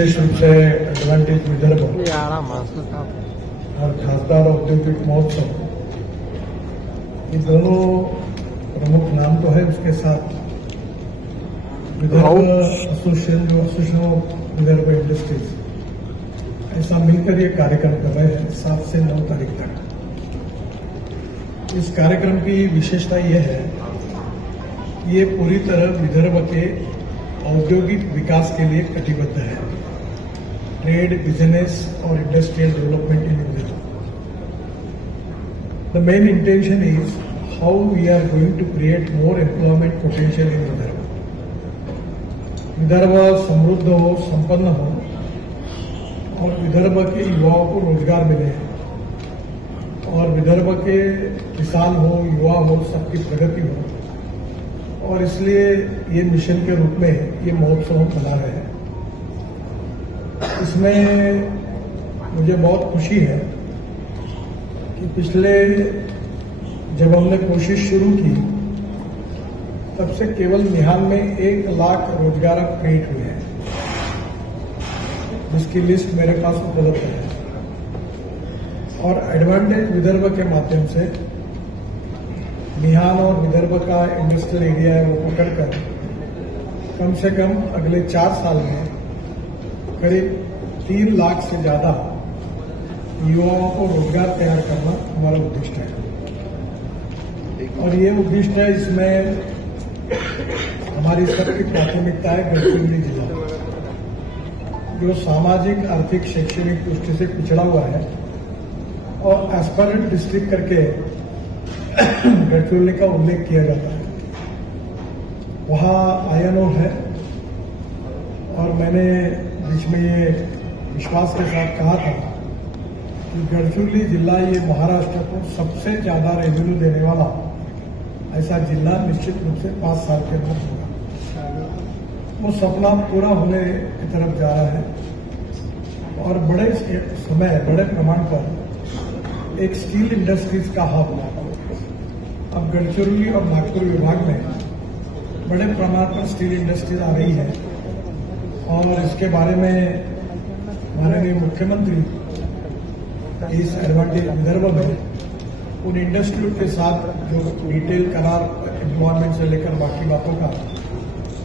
विशेष रूप से एडवांटेज विदर्भ और खासदार औद्योगिक महोत्सव, ये दोनों प्रमुख नाम तो है। उसके साथ Vidarbha association of Vidarbha industries, ऐसा मिलकर ये कार्यक्रम कर रहे हैं 7 से 9 तारीख तक। इस कार्यक्रम की विशेषता ये है कि ये पूरी तरह विदर्भ के औद्योगिक विकास के लिए कटिबद्ध है। ट्रेड, बिजनेस और industrial development in Vidarbha. The main intention is how we are going to create more employment potential in Vidarbha. Vidarbha समृद्ध हो, संपन्न हो और विदर्भ के युवाओं को रोजगार मिले और विदर्भ के किसान हो, युवा हो, सबकी प्रगति हो। और इसलिए ये मिशन के रूप में ये महोत्सव हम मना रहे हैं। इसमें मुझे बहुत खुशी है कि पिछले जब हमने कोशिश शुरू की तब से केवल मिहान में 1 लाख रोजगार क्रिएट हुए हैं, जिसकी लिस्ट मेरे पास उपलब्ध है। और एडवांटेज विदर्भ के माध्यम से मिहान और विदर्भ का इंडस्ट्रियल एरिया है वो पकड़कर कम से कम अगले 4 साल में करीब 3 लाख से ज्यादा युवाओं को रोजगार तैयार करना हमारा उद्देश्य है। और ये उद्देश्य है, इसमें हमारी सबकी प्राथमिकता है गढ़चिरौली जिला, जो सामाजिक, आर्थिक, शैक्षणिक दृष्टि से पिछड़ा हुआ है और एस्पायरेंट डिस्ट्रिक्ट करके गढ़चिरौली का उल्लेख किया जाता है। वहां आयरन ओर है और मैंने बीच में ये विश्वास के साथ कहा था कि गढ़चिरौली जिला ये महाराष्ट्र को सबसे ज्यादा रेवेन्यू देने वाला ऐसा जिला निश्चित रूप से 5 साल के अंदर होगा। वो सपना पूरा होने की तरफ जा रहा है और बड़े समय, बड़े प्रमाण पर एक स्टील इंडस्ट्रीज का हब अब गढ़चिरौली और नागपुर विभाग में बड़े प्रमाण पर स्टील इंडस्ट्रीज आ रही है। और इसके बारे में माननीय मुख्यमंत्री इस एडवांटेज विदर्भ में उन इंडस्ट्रियों के साथ जो डिटेल करार, एम्प्लॉयमेंट से लेकर बाकी बातों का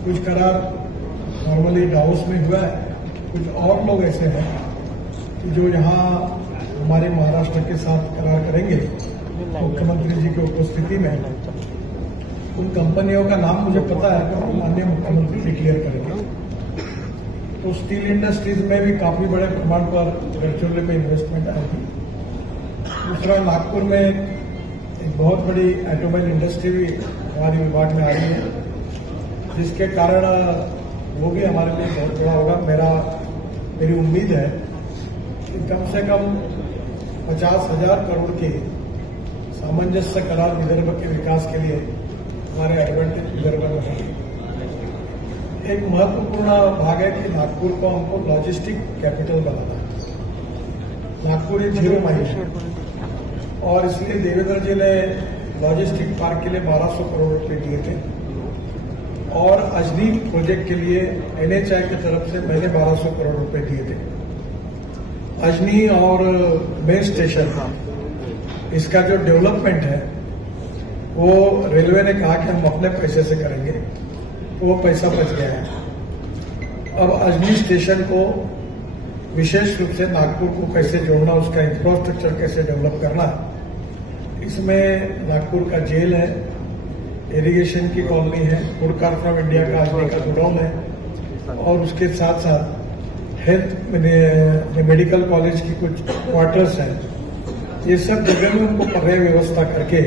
कुछ करार नॉर्मली डाउस में हुआ है, कुछ और लोग ऐसे हैं कि जो यहाँ हमारे महाराष्ट्र के साथ करार करेंगे मुख्यमंत्री जी की उपस्थिति में। उन कंपनियों का नाम मुझे पता है, तो माननीय मुख्यमंत्री डिक्लेयर करेंगे। तो स्टील इंडस्ट्रीज में भी काफी बड़े प्रमाण पर गढ़चिरौली में इन्वेस्टमेंट आएगी। दूसरा, नागपुर में एक बहुत बड़ी ऑटोमोबाइल इंडस्ट्री भी हमारे विभाग में आ रही है, जिसके कारण वो भी हमारे लिए बहुत बड़ा होगा। मेरी उम्मीद है कि कम से कम 50,000 करोड़ के सामंजस्य करार विदर्भ के विकास के लिए हमारे एडवांटेज विदर्भ में है। एक महत्वपूर्ण भाग है कि नागपुर को हमको लॉजिस्टिक कैपिटल बनाना है। नागपुर एक 0 माइल है और इसलिए देवेंद्र जी ने लॉजिस्टिक पार्क के लिए 1200 करोड़ रुपए दिए थे और अजनी प्रोजेक्ट के लिए NHAI की तरफ से मैंने 1200 करोड़ रुपए दिए थे। अजनी और मेन स्टेशन, इसका जो डेवलपमेंट है वो रेलवे ने कहा कि हम अपने पैसे से करेंगे, तो वो पैसा बच गया है। अब अजनी स्टेशन को विशेष रूप से नागपुर को कैसे जोड़ना, उसका इंफ्रास्ट्रक्चर कैसे डेवलप करना, इसमें नागपुर का जेल है, इरिगेशन की कॉलोनी है, फूड कॉर्पोरेशन ऑफ इंडिया का अजनी का गोडाउन है और उसके साथ साथ हेल्थ मेडिकल कॉलेज की कुछ क्वार्टर्स हैं। ये सब जगह में उनको पर्याय व्यवस्था करके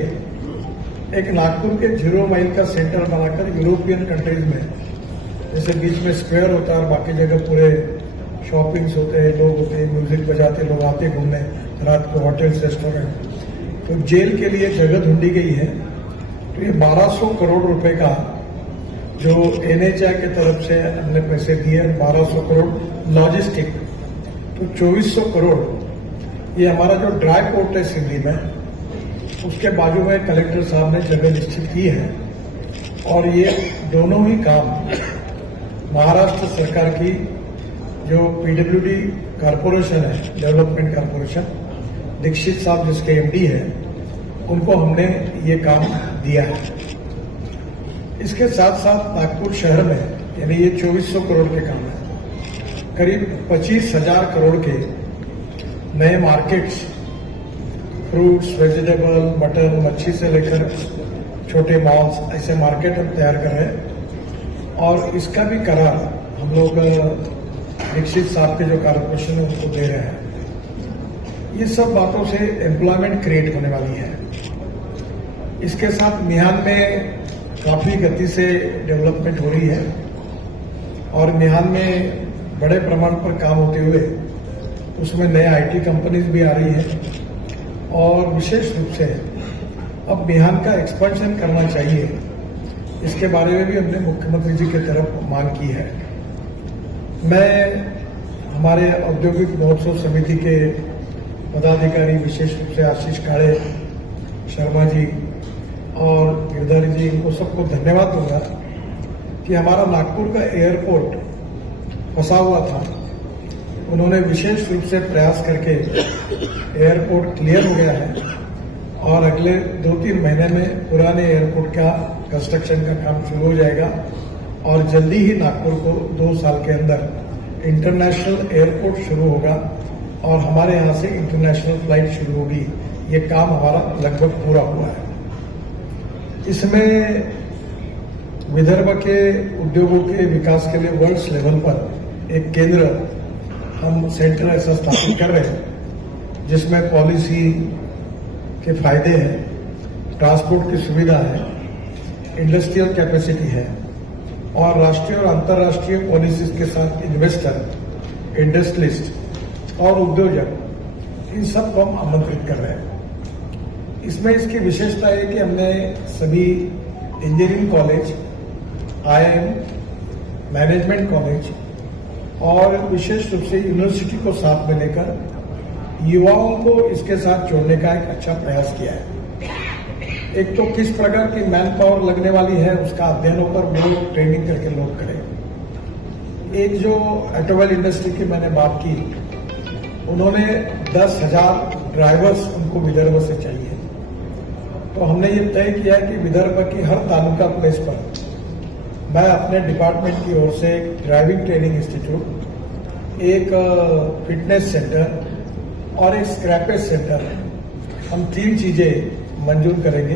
एक नागपुर के 0 माइल का सेंटर बनाकर यूरोपियन कंट्रीज में, जैसे बीच में स्क्वायर होता है और बाकी जगह पूरे शॉपिंग्स होते हैं, लोग होते हैं, म्यूजिक बजाते लोग आते घूमने, रात को होटल्स, रेस्टोरेंट। तो जेल के लिए जगह ढूंढी गई है। तो ये 1200 करोड़ रुपए का जो NHAI की तरफ से हमने पैसे दिए, 1200 करोड़ लॉजिस्टिक, तो 2400 करोड़ ये हमारा जो ड्राई पोर्ट है सिंधी में, उसके बाजू में कलेक्टर साहब ने जगह निश्चित की है। और ये दोनों ही काम महाराष्ट्र सरकार की जो पीडब्ल्यूडी कॉरपोरेशन है, डेवलपमेंट कॉरपोरेशन, दीक्षित साहब जिसके एमडी है, उनको हमने ये काम दिया है। इसके साथ साथ नागपुर शहर में, यानी ये 2400 करोड़ के काम है, करीब 25,000 करोड़ के नए मार्केट्स, फ्रूट्स, वेजिटेबल, मटन, मच्छी से लेकर छोटे मॉल्स, ऐसे मार्केट हम तैयार कर रहे हैं। और इसका भी करार हम लोग दीक्षित साहब के जो कॉर्पोरेशन है उसको दे रहे हैं। ये सब बातों से एम्प्लॉयमेंट क्रिएट होने वाली है। इसके साथ मिहान में काफी गति से डेवलपमेंट हो रही है और मिहान में बड़े प्रमाण पर काम होते हुए उसमें नए आईटी कंपनीज भी आ रही है और विशेष रूप से अब मिहान का एक्सपेंशन करना चाहिए, इसके बारे में भी हमने मुख्यमंत्री जी की तरफ मांग की है। मैं हमारे औद्योगिक महोत्सव समिति के पदाधिकारी, विशेष रूप से आशीष काड़े शर्मा जी और गिरधारी जी, इनको सबको धन्यवाद दूंगा कि हमारा नागपुर का एयरपोर्ट फंसा हुआ था, उन्होंने विशेष रूप से प्रयास करके एयरपोर्ट क्लियर हो गया है और अगले 2-3 महीने में पुराने एयरपोर्ट का कंस्ट्रक्शन का काम शुरू हो जाएगा और जल्दी ही नागपुर को 2 साल के अंदर इंटरनेशनल एयरपोर्ट शुरू होगा और हमारे यहां से इंटरनेशनल फ्लाइट शुरू होगी। ये काम हमारा लगभग पूरा हुआ है। इसमें विदर्भ के उद्योगों के विकास के लिए वर्ल्ड लेवल पर एक केंद्र, हम सेंटर ऐसा स्थापित कर रहे हैं जिसमें पॉलिसी के फायदे हैं, ट्रांसपोर्ट की सुविधा है, इंडस्ट्रियल कैपेसिटी है और राष्ट्रीय और अंतर्राष्ट्रीय पॉलिसीज के साथ इन्वेस्टर, इंडस्ट्रियलिस्ट और उद्योजक, इन सब को हम आमंत्रित कर रहे हैं। इसमें इसकी विशेषता है कि हमने सभी engineering college, IIM, management college और विशेष रूप से यूनिवर्सिटी को साथ में लेकर युवाओं को इसके साथ जोड़ने का एक अच्छा प्रयास किया है। एक तो किस प्रकार की मैन पावर लगने वाली है उसका अध्ययन होकर वो लोग ट्रेनिंग करके लोग करें। एक जो ऑटोमोबाइल इंडस्ट्री की मैंने बात की, उन्होंने 10,000 ड्राइवर्स उनको विदर्भ से चाहिए, तो हमने ये तय किया कि विदर्भ की हर तालुका प्लेस पर मैं अपने डिपार्टमेंट की ओर से एक ड्राइविंग ट्रेनिंग इंस्टीट्यूट, एक फिटनेस सेंटर और एक स्क्रैपेज सेंटर, हम 3 चीजें मंजूर करेंगे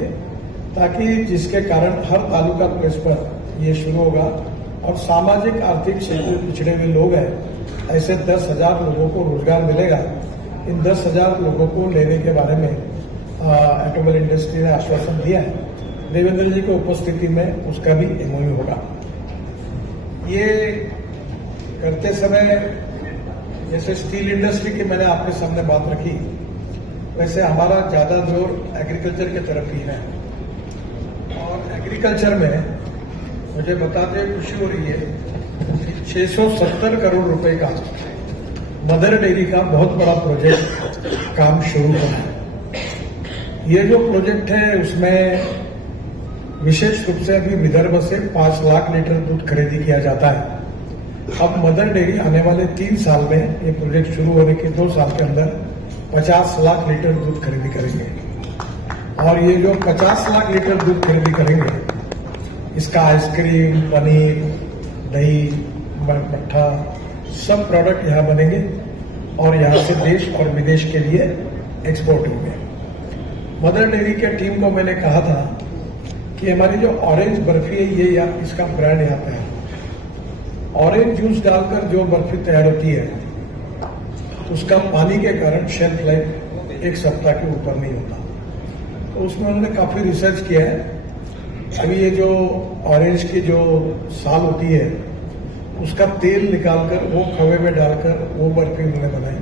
ताकि जिसके कारण हर तालुका प्लेस पर ये शुरू होगा और सामाजिक आर्थिक क्षेत्र पिछड़े हुए लोग हैं, ऐसे 10,000 लोगों को रोजगार मिलेगा। इन 10,000 लोगों को लेने के बारे में ऑटोमोबाइल इंडस्ट्री ने आश्वासन दिया है। देवेंद्र जी की उपस्थिति में उसका भी MOU होगा। ये करते समय जैसे स्टील इंडस्ट्री की मैंने आपके सामने बात रखी, वैसे हमारा ज्यादा जोर एग्रीकल्चर की तरफ ही है और एग्रीकल्चर में मुझे बताते खुशी हो रही है कि 670 करोड़ रुपए का मदर डेयरी का बहुत बड़ा प्रोजेक्ट काम शुरू होना है। ये जो प्रोजेक्ट है उसमें विशेष रूप से अभी विदर्भ से 5 लाख लीटर दूध खरीदी किया जाता है। अब मदर डेयरी आने वाले 3 साल में, ये प्रोजेक्ट शुरू होने के 2 साल के अंदर 50 लाख लीटर दूध खरीदी करेंगे और ये जो 50 लाख लीटर दूध खरीदी करेंगे, इसका आइसक्रीम, पनीर, दही, मट्ठा, सब प्रोडक्ट यहाँ बनेंगे और यहाँ से देश और विदेश के लिए एक्सपोर्ट होंगे। मदर डेयरी के टीम को मैंने कहा था कि हमारी जो ऑरेंज बर्फी है, ये इसका ब्रांड यहाँ पे है। ऑरेंज जूस डालकर जो बर्फी तैयार होती है उसका पानी के कारण शेल्फ लाइफ 1 सप्ताह के ऊपर नहीं होता, तो उसमें उन्होंने काफी रिसर्च किया है। अभी ये जो ऑरेंज की जो साल होती है उसका तेल निकालकर वो खवे में डालकर वो बर्फी उन्होंने बनाई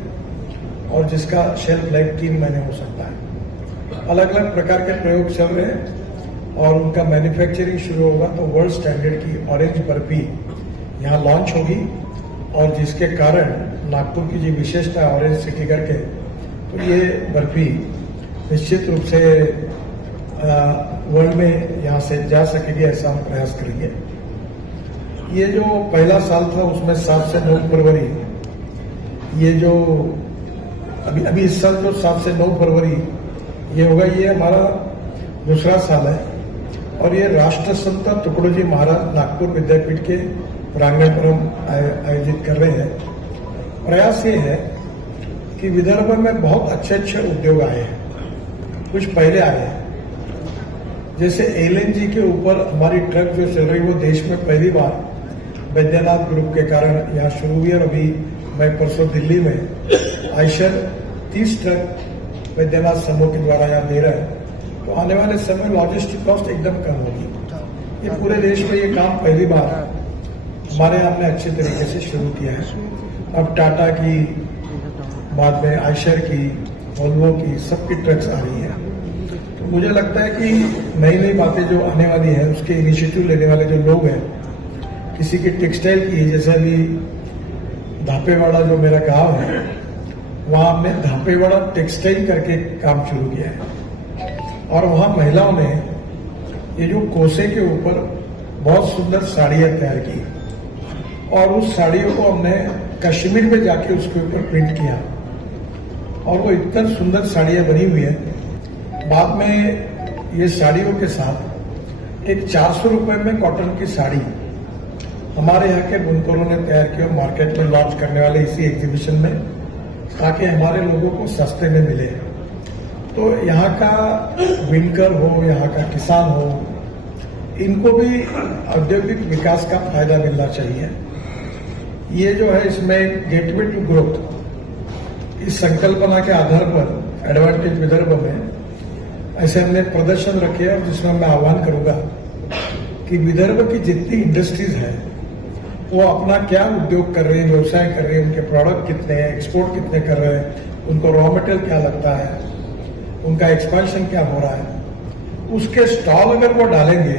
और जिसका शेल्फ लाइफ 3 महीने हो सकता है। अलग अलग प्रकार के प्रयोग चल रहे हैं और उनका मैन्युफैक्चरिंग शुरू होगा तो वर्ल्ड स्टैंडर्ड की ऑरेंज बर्फी यहाँ लॉन्च होगी और जिसके कारण नागपुर की जो विशेषता है ऑरेंज सिटी करके, तो ये बर्फी निश्चित रूप से वर्ल्ड में यहाँ से जा सकेगी, ऐसा हम प्रयास करेंगे। ये जो पहला साल था उसमें 7 से 9 फरवरी ये जो अभी इस साल जो 7 से 9 फरवरी ये होगा, ये हमारा दूसरा साल है और ये राष्ट्र संत तुकडोजी महाराज नागपुर विद्यापीठ के प्रांगण पर हम आयोजित कर रहे हैं। प्रयास ये है कि विदर्भ में बहुत अच्छे अच्छे उद्योग आए हैं, कुछ पहले आए हैं। जैसे एलएनजी के ऊपर हमारी ट्रक जो चल रही वो देश में पहली बार बैद्यनाथ ग्रुप के कारण यहाँ शुरू हुई और अभी मैं परसों दिल्ली में आयशर 30 ट्रक बैद्यनाथ समूह के द्वारा यहाँ दे रहा है। तो आने वाले समय लॉजिस्टिक कॉस्ट एकदम कम होगी। ये पूरे देश में ये काम पहली बार हमारे यहाँ हमने अच्छे तरीके से शुरू किया है। अब टाटा की, बाद में आयशर की, वोल्वो की, सबकी ट्रक्स आ रही है। तो मुझे लगता है कि नई नई बातें जो आने वाली है उसके इनिशिएटिव लेने वाले जो लोग हैं, किसी की टेक्सटाइल की, जैसे अभी धापेवाड़ा जो मेरा गांव है वहां हमने धापेवाड़ा टेक्सटाइल करके काम शुरू किया है और वहां महिलाओं ने ये जो कोसे के ऊपर बहुत सुंदर साड़ियां तैयार की और उस साड़ियों को हमने कश्मीर में जाके उसके ऊपर प्रिंट किया और वो इतना सुंदर साड़ियां बनी हुई है। बाद में ये साड़ियों के साथ एक 400 रुपए में कॉटन की साड़ी हमारे यहाँ के बुनकरों ने तैयार किया, मार्केट में लॉन्च करने वाले इसी एग्जीबिशन में, ताकि हमारे लोगों को सस्ते में मिले। तो यहाँ का विनकर हो, यहाँ का किसान हो, इनको भी औद्योगिक विकास का फायदा मिलना चाहिए। ये जो है इसमें गेटवे टू ग्रोथ, इस संकल्पना के आधार पर एडवांटेज विदर्भ में ऐसे हमने प्रदर्शन रखे हैं, जिसमें मैं आह्वान करूंगा कि विदर्भ की जितनी इंडस्ट्रीज है वो अपना क्या उद्योग कर रहे हैं, व्यवसाय कर रहे हैं, उनके प्रोडक्ट कितने हैं, एक्सपोर्ट कितने कर रहे हैं, उनको रॉ मटेरियल क्या लगता है, उनका एक्सपेंशन क्या हो रहा है, उसके स्टॉल अगर वो डालेंगे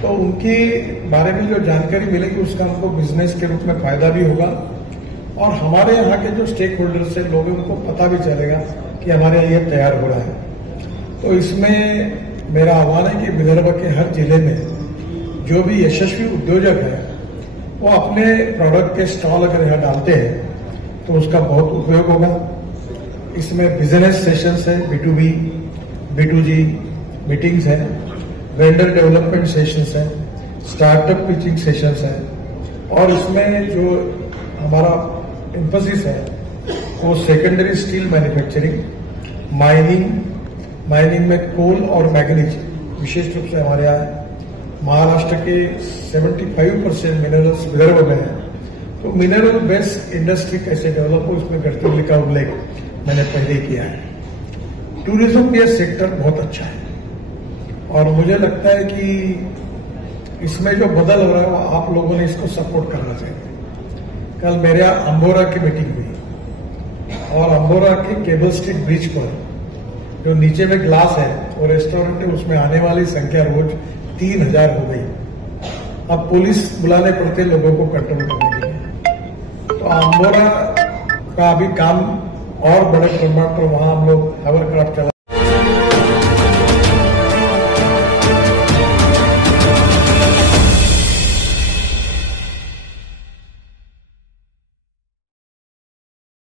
तो उनके बारे में जो जानकारी मिलेगी उसका हमको बिजनेस के रूप में फायदा भी होगा और हमारे यहाँ के जो स्टेक होल्डर्स हैं लोग, उनको पता भी चलेगा कि हमारे यहाँ ये तैयार हो रहा है। तो इसमें मेरा आह्वान है कि विदर्भ के हर जिले में जो भी यशस्वी उद्योजक है वो अपने प्रोडक्ट के स्टॉल अगर यहाँ डालते हैं तो उसका बहुत उपयोग होगा। इसमें बिजनेस सेशंस है, B2B, B2G मीटिंग्स है, वेंडर डेवलपमेंट सेशंस है, स्टार्टअप पिचिंग सेशंस है और इसमें जो हमारा एम्फेसिस है वो सेकेंडरी स्टील मैन्युफैक्चरिंग, माइनिंग में कोल और मैग्नीज विशेष रूप से हमारे यहाँ महाराष्ट्र के 75% मिनरल्स विदर्भ में है। तो मिनरल बेस्ड इंडस्ट्री कैसे डेवलप हो, इसमें गडचिरोली का उल्लेख मैंने पहले किया है। टूरिज्म भी सेक्टर बहुत अच्छा है और मुझे लगता है कि इसमें जो बदल हो रहा है वो आप लोगों ने इसको सपोर्ट करना चाहिए। कल मेरे यहाँ अंबोरा की मीटिंग हुई और अंबोरा के केबल स्ट्रीट ब्रिज पर जो नीचे में ग्लास है वो रेस्टोरेंट है, उसमें आने वाली संख्या रोज 3000 हो गई। अब पुलिस बुलाने पड़ते लोगों को कंट्रोल करने के लिए। तो अंबोरा का अभी काम और बड़े प्रमाण पर वहां हम लोग हावरक्राफ्ट चला